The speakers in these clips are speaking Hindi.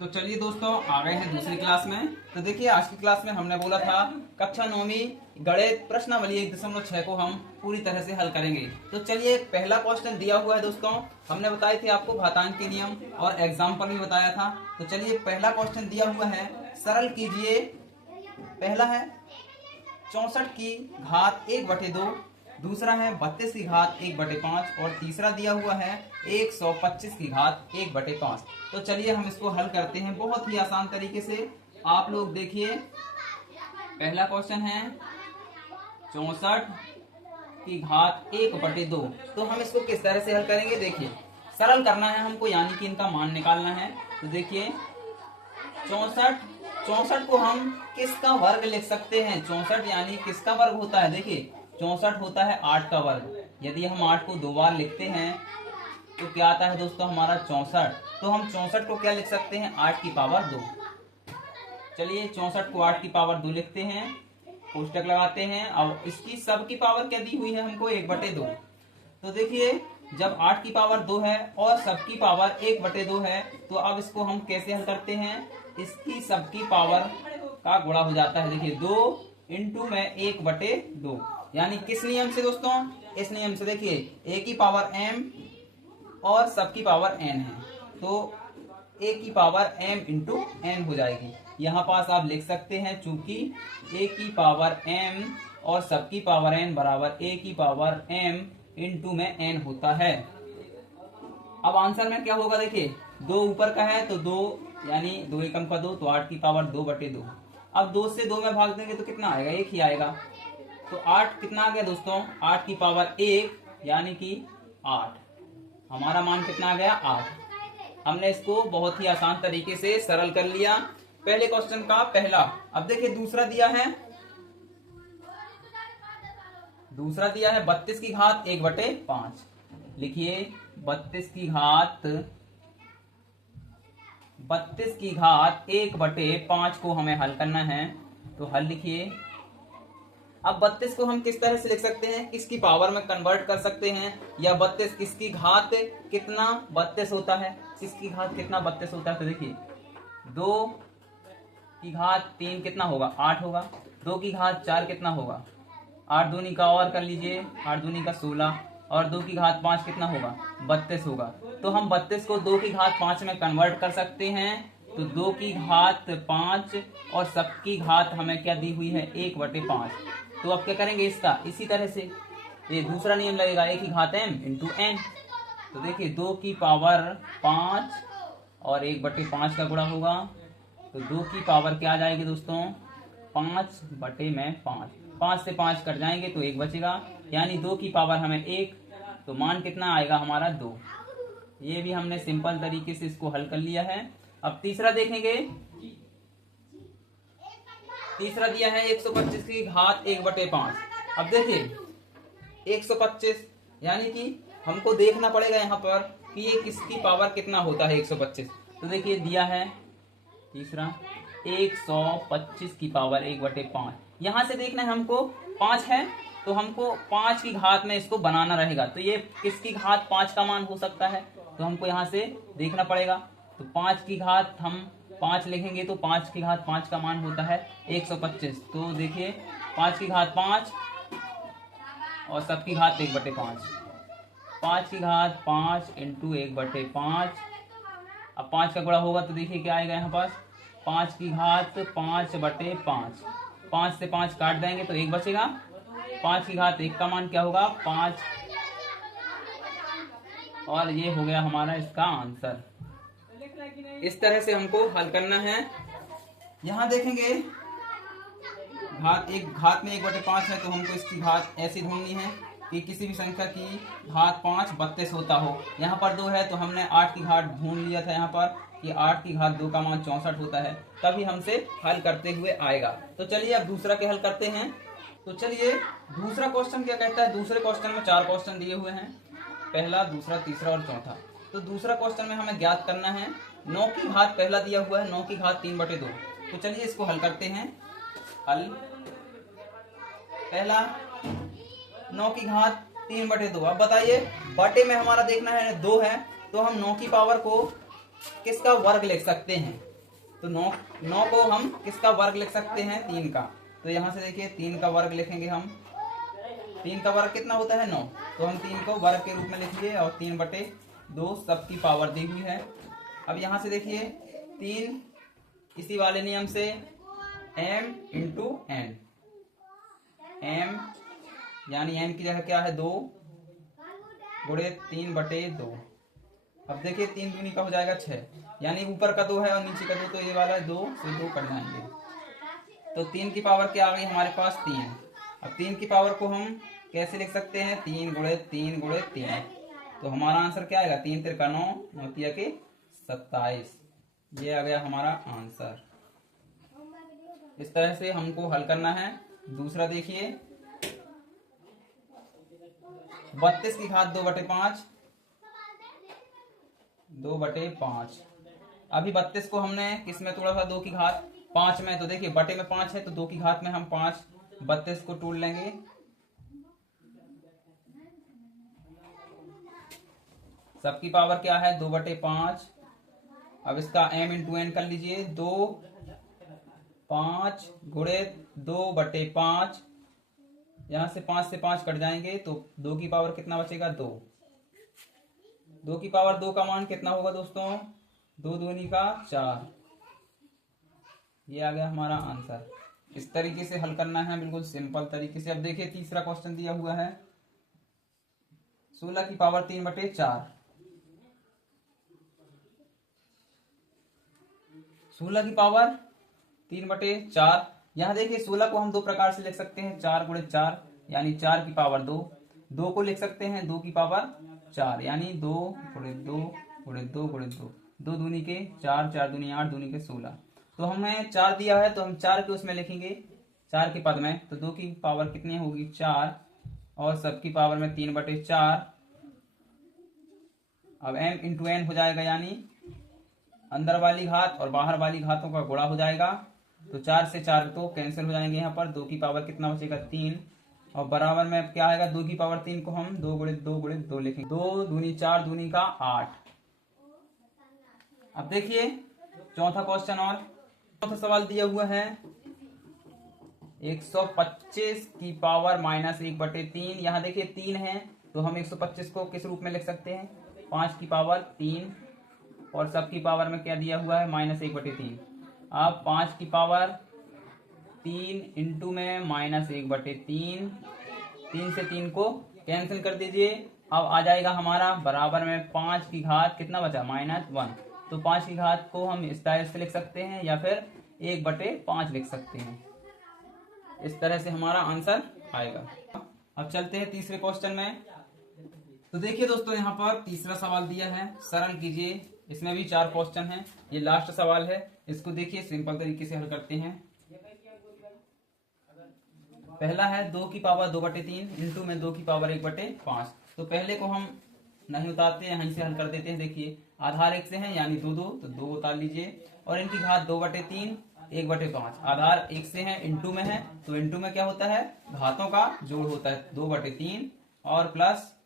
तो चलिए दोस्तों आ गए हैं दूसरी क्लास में। तो देखिए आज की क्लास में हमने बोला था कक्षा 9वीं गणित प्रश्नावली 1.6 को हम पूरी तरह से हल करेंगे। तो चलिए पहला क्वेश्चन दिया हुआ है दोस्तों, हमने बताए थे आपको घातांक के नियम और एग्जाम्पल भी बताया था। तो चलिए पहला क्वेश्चन दिया हुआ है, सरल कीजिए। पहला है 64 की घात 1/2, दूसरा है 32 की घात 1/5 और तीसरा दिया हुआ है 125 की घात 1/5। तो चलिए हम इसको हल करते हैं बहुत ही आसान तरीके से। आप लोग देखिए पहला क्वेश्चन है 64 की घात 1/2। तो हम इसको किस तरह से हल करेंगे, देखिए सरल करना है हमको, यानी कि इनका मान निकालना है। तो देखिए 64 को हम किसका वर्ग लिख सकते हैं। 64 यानी किसका वर्ग होता है, देखिए 64 होता है 8 का वर्ग। यदि हम 8 को 2 बार लिखते हैं तो क्या आता है दोस्तों हमारा 64। तो हम 64 को क्या लिख सकते हैं, 8 की पावर 2। चलिए 64 को 8 की पावर 2 लिखते हैं, कोष्टक लगाते हैं। अब इसकी सब की पावर क्या दी हुई है हमको, 1/2। तो देखिए जब 8 की पावर 2 है और सब की पावर 1/2 है, तो अब इसको हम कैसे हल करते हैं, इसकी सबकी पावर का गुणा हो जाता है। देखिए 2 इंटू में 1/2, यानी किस नियम से दोस्तों, इस नियम से। देखिए a की पावर m और सब की पावर n है, तो a की पावर m इंटू n हो जाएगी। यहाँ पास आप लिख सकते हैं, चूंकि a की पावर m और सब की पावर n बराबर a की पावर m इंटू में n होता है। अब आंसर में क्या होगा, देखिए 2 ऊपर का है तो 2 यानी 2 एकम का 2, तो 8 की पावर 2/2। अब 2 से 2 में भाग देंगे तो कितना आएगा, 1 ही आएगा। तो 8 कितना आ गया दोस्तों, 8 की पावर 1 यानी कि 8। हमारा मान कितना आ गया, 8। हमने इसको बहुत ही आसान तरीके से सरल कर लिया पहले क्वेश्चन का पहला। अब देखिए दूसरा दिया है 32 की घात 1/5। लिखिए 32 की घात 1/5 को हमें हल करना है। तो हल लिखिए। अब 32 को हम किस तरह से लिख सकते हैं, किसकी पावर में कन्वर्ट कर सकते हैं, या 32 किसकी घात कितना 32 होता है, किसकी घात कितना 32 होता है। तो देखिए 2 की घात 3 कितना होगा, 8 होगा। 2 की घात 4 कितना होगा, 8 दूनी का और कर लीजिए, 8 दूनी का 16, और 2 की घात 5 कितना होगा, 32 होगा। तो हम 32 को 2 की घात 5 में कन्वर्ट कर सकते हैं। तो 2 की घात 5 और सबकी घात हमें क्या दी हुई है, 1/5। तो अब क्या करेंगे इसका, इसी तरह से ये दूसरा नियम लगेगा, a की घात m इंटू n। तो देखिए 2 की पावर 5 और 1/5 का गुणा होगा, तो 2 की पावर क्या आ जाएगी दोस्तों, 5/5। 5 से 5 कट जाएंगे तो 1 बचेगा, यानी 2 की पावर हमें 1। तो मान कितना आएगा हमारा 2। ये भी हमने सिंपल तरीके से इसको हल कर लिया है। अब तीसरा देखेंगे, तीसरा दिया है 125 की घात 1/5। अब देखिए 125 यानी कि हमको देखना पड़ेगा यहाँ पर कि ये किसकी पावर कितना होता है 125। तो देखिए दिया है तीसरा 125 की पावर 1/5। यहां से देखना है हमको 5 है, तो हमको 5 की घात में इसको बनाना रहेगा। तो ये किसकी घात 5 का मान हो सकता है, तो हमको यहाँ से देखना पड़ेगा। तो 5 की घात हम 5 लिखेंगे, तो 5 की घात 5 का मान होता है 125। तो देखिए 5 की घात 5 और सबकी घात 1/5। 5 की घात 5 इंटू 1/5। अब 5 का गुणा होगा तो देखिए क्या आएगा यहाँ पास, 5 की घात 5/5। 5 से 5 काट देंगे तो 1 बचेगा। 5 की घात 1 का मान क्या होगा, 5। और ये हो गया हमारा इसका आंसर। इस तरह से हमको हल करना है। यहाँ देखेंगे घात में 1/5 है, तो हमको इसकी घात ऐसी ढूंढनी है कि किसी भी संख्या की घात 5 32 होता हो। यहाँ पर 2 है तो हमने 8 की घात ढूंढ लिया था यहाँ पर कि 8 की घात 2 का मान 64 होता है, तभी हमसे हल करते हुए आएगा। तो चलिए अब दूसरा के हल करते हैं। तो चलिए दूसरा क्वेश्चन क्या कहता है, दूसरे क्वेश्चन में 4 क्वेश्चन दिए हुए हैं, पहला दूसरा तीसरा और चौथा। तो दूसरा क्वेश्चन में हमें ज्ञात करना है 9 की घात पहला दिया हुआ है 9 की घात 3/2। तो चलिए इसको हल करते हैं। हल पहला 9 की घात 3/2। अब बताइए बटे में हमारा देखना है 2 है, तो हम 9 की पावर को किसका वर्ग लिख सकते हैं। तो 9 को हम किसका वर्ग लिख सकते हैं, 3 का। तो यहाँ से देखिए 3 का वर्ग लिखेंगे हम। 3 का वर्ग कितना होता है, 9। तो हम 3 को वर्ग के रूप में लिखिए और 3/2 सबकी पावर दी हुई है। अब यहाँ से देखिए 3 इसी वाले नियम से m इंटू n, m यानी m की जगह क्या है 2 गुणे 3/2। अब देखिए 3 दूनी का हो जाएगा 6, यानी ऊपर का 2 है और नीचे का 2, तो ये वाला 2 से 2 कट जाएंगे। तो 3 की पावर क्या आ गई हमारे पास 3। अब 3 की पावर को हम कैसे लिख सकते हैं, 3 गुणे 3 गुणे 3। तो हमारा आंसर क्या आएगा, 3 3 9 9 के 27। ये आ गया हमारा आंसर। इस तरह से हमको हल करना है। दूसरा देखिए 32 की घात 2/5, 2/5। अभी 32 को हमने किस में तोड़ा था, 2 की घात 5 में। तो देखिए बटे में 5 है तो 2 की घात में हम 5 32 को तोड़ लेंगे। सबकी पावर क्या है 2/5। अब इसका m इंटू n कर लीजिए, 2 5 गुणे 2/5। यहां से 5 से 5 कट जाएंगे तो 2 की पावर कितना बचेगा, 2। 2 की पावर 2 का मान कितना होगा दोस्तों, 2 दूनी का 4। ये आ गया हमारा आंसर। इस तरीके से हल करना है, बिल्कुल सिंपल तरीके से। अब देखिए तीसरा क्वेश्चन दिया हुआ है 16 की पावर 3/4। 16 की पावर 3/4। यहां देखिए 16 को हम 2 प्रकार से लिख सकते हैं, 4 गुणे 4 यानी 4 की पावर 2। 2 को लिख सकते हैं 2 की पावर 4 यानी 2 गुणे 2 गुणे 2 गुणे 2। 2 दूनी के 4, 4 दूनी 8, दूनी के 16। तो हमें 4 दिया है तो हम 4 के उसमें लिखेंगे, 4 के पद में। तो 2 की पावर कितनी होगी, 4, और सबकी पावर में 3/4। अब m इंटू n हो जाएगा, यानी अंदर वाली घात और बाहर वाली घातों का गुणा हो जाएगा। तो 4 से 4 तो कैंसिल हो जाएंगे। यहाँ पर 2 की पावर कितना बचेगा, 3, और बराबर में क्या आएगा, 2 की पावर 3 को हम 2 गुणे 2 गुणे 2 लिखेंगे। 2 दूनी 4, दूनी का 8। अब देखिए चौथा क्वेश्चन और चौथा सवाल दिया हुआ है 125 की पावर -1/3। यहाँ देखिए 3 है तो हम 125 को किस रूप में लिख सकते हैं, 5 की पावर 3, और सबकी पावर में क्या दिया हुआ है, -1/3। अब 5 की पावर 3 इंटू में -1/3, 3 से 3 को कैंसिल कर दीजिए। अब आ जाएगा हमारा बराबर में 5 की घात कितना बचा, -1। तो 5 की घात को हम इस तरह से लिख सकते हैं या फिर 1/5 लिख सकते हैं। इस तरह से हमारा आंसर आएगा। अब चलते हैं तीसरे क्वेश्चन में। तो देखिए दोस्तों यहाँ पर तीसरा सवाल दिया है, सरल कीजिए। इसमें भी 4 क्वेश्चन हैं, ये लास्ट सवाल है। इसको देखिए सिंपल तरीके से हल करते हैं। पहला है 2 की पावर 2/3 इंटू में 2 की पावर 1/5। तो पहले को हम नहीं उतारते, यहीं से हल कर देते हैं। देखिए आधार 1 से है यानी 2 2, तो 2 उतार लीजिए, और इनकी घात 2/3 1/5। आधार 1 से है, इंटू में है, तो इंटू में क्या होता है, घातों का जोड़ होता है, 2/3 और प्लस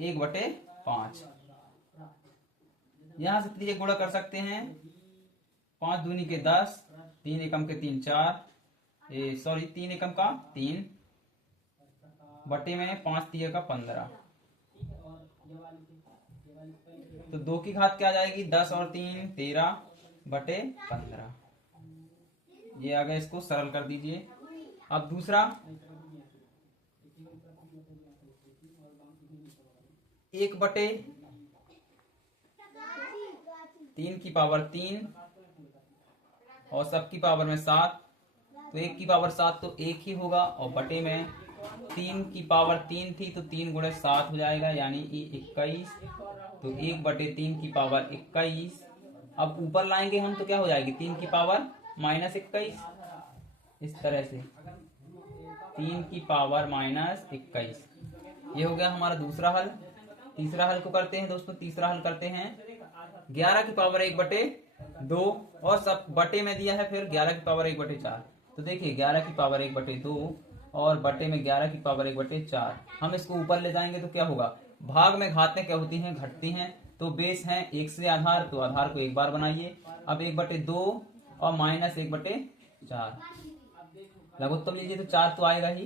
1/5। यहां से 3 गुणा कर सकते हैं, 5 दूनी के 10, 3 एकम के 3 4, 3 एकम का 3 बटे में 5 3 का 15। तो 2 की घात क्या आ जाएगी, 10 और 3 13/15। ये आ गया, इसको सरल कर दीजिए। अब दूसरा 1/3 की पावर 3 और सबकी पावर में 7। तो 1 की पावर 7 तो 1 ही होगा, और बटे में 3 की पावर 3 थी तो 3 गुणे 7 हो जाएगा, यानी 21। तो 1/3 की पावर 21। अब ऊपर लाएंगे हम तो क्या हो जाएगी, 3 की पावर -21। इस तरह से 3 की पावर -21। ये हो गया हमारा दूसरा हल। तीसरा हल को करते हैं दोस्तों। तीसरा हल करते हैं 11 की पावर 1/2 और सब बटे में दिया है फिर 11 की पावर 1/4। तो देखिए 11 की पावर 1/2 और बटे में 11 की पावर 1/4। हम इसको ऊपर ले जाएंगे तो क्या होगा, भाग में घातें क्या होती हैं, घटती हैं। तो बेस है 1 से आधार, तो आधार को एक बार बनाइए। अब 1/2 और माइनस 1/4 लघुत्तम लीजिए तो 4 तो आएगा ही,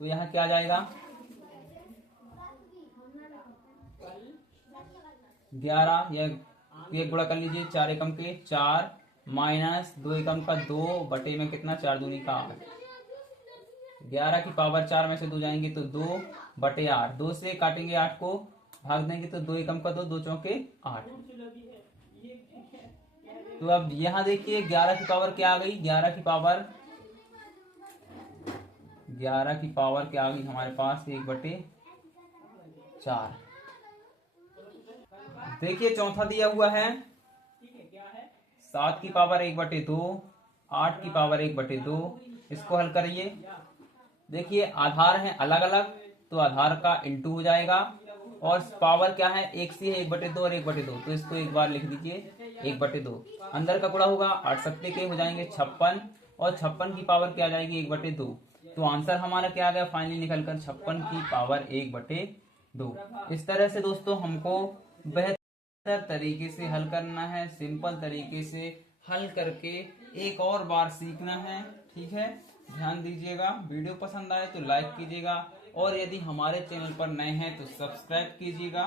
तो यहाँ क्या आ जाएगा 11, या ये गुणा कर लीजिए 4 एकम के 4 माइनस 2 एकम का 2 बटे में कितना 4 दूनी का 8, 11 की पावर 4 में से 2 जाएंगे तो 2/8, 2 से काटेंगे 8 को भाग देंगे तो 2 एकम का 2, 2 चौके 8। तो अब यहाँ देखिए 11 की पावर क्या आ गई, 11 की पावर क्या आ गई हमारे पास 1/4। देखिए चौथा दिया हुआ है 7 की पावर 1/2, 8 की पावर 1/2, इसको हल करिए। देखिए आधार है अलग अलग, तो आधार का इंटू हो जाएगा, और पावर क्या है 1 से 1/2 और 1/2, तो इसको एक बार लिख दीजिए 1/2। अंदर का गुणा होगा 8 सत्ते के हो जाएंगे 56, और 56 की पावर क्या आ जाएगी 1/2, तो आंसर हमारा क्या आ गया फाइनली निकलकर 56 की पावर 1/2। इस तरह से दोस्तों हमको बेहतर तरीके से हल करना है, सिंपल तरीके से हल करके एक और बार सीखना है। ठीक है, ध्यान दीजिएगा। वीडियो पसंद आए तो लाइक कीजिएगा, और यदि हमारे चैनल पर नए हैं तो सब्सक्राइब कीजिएगा।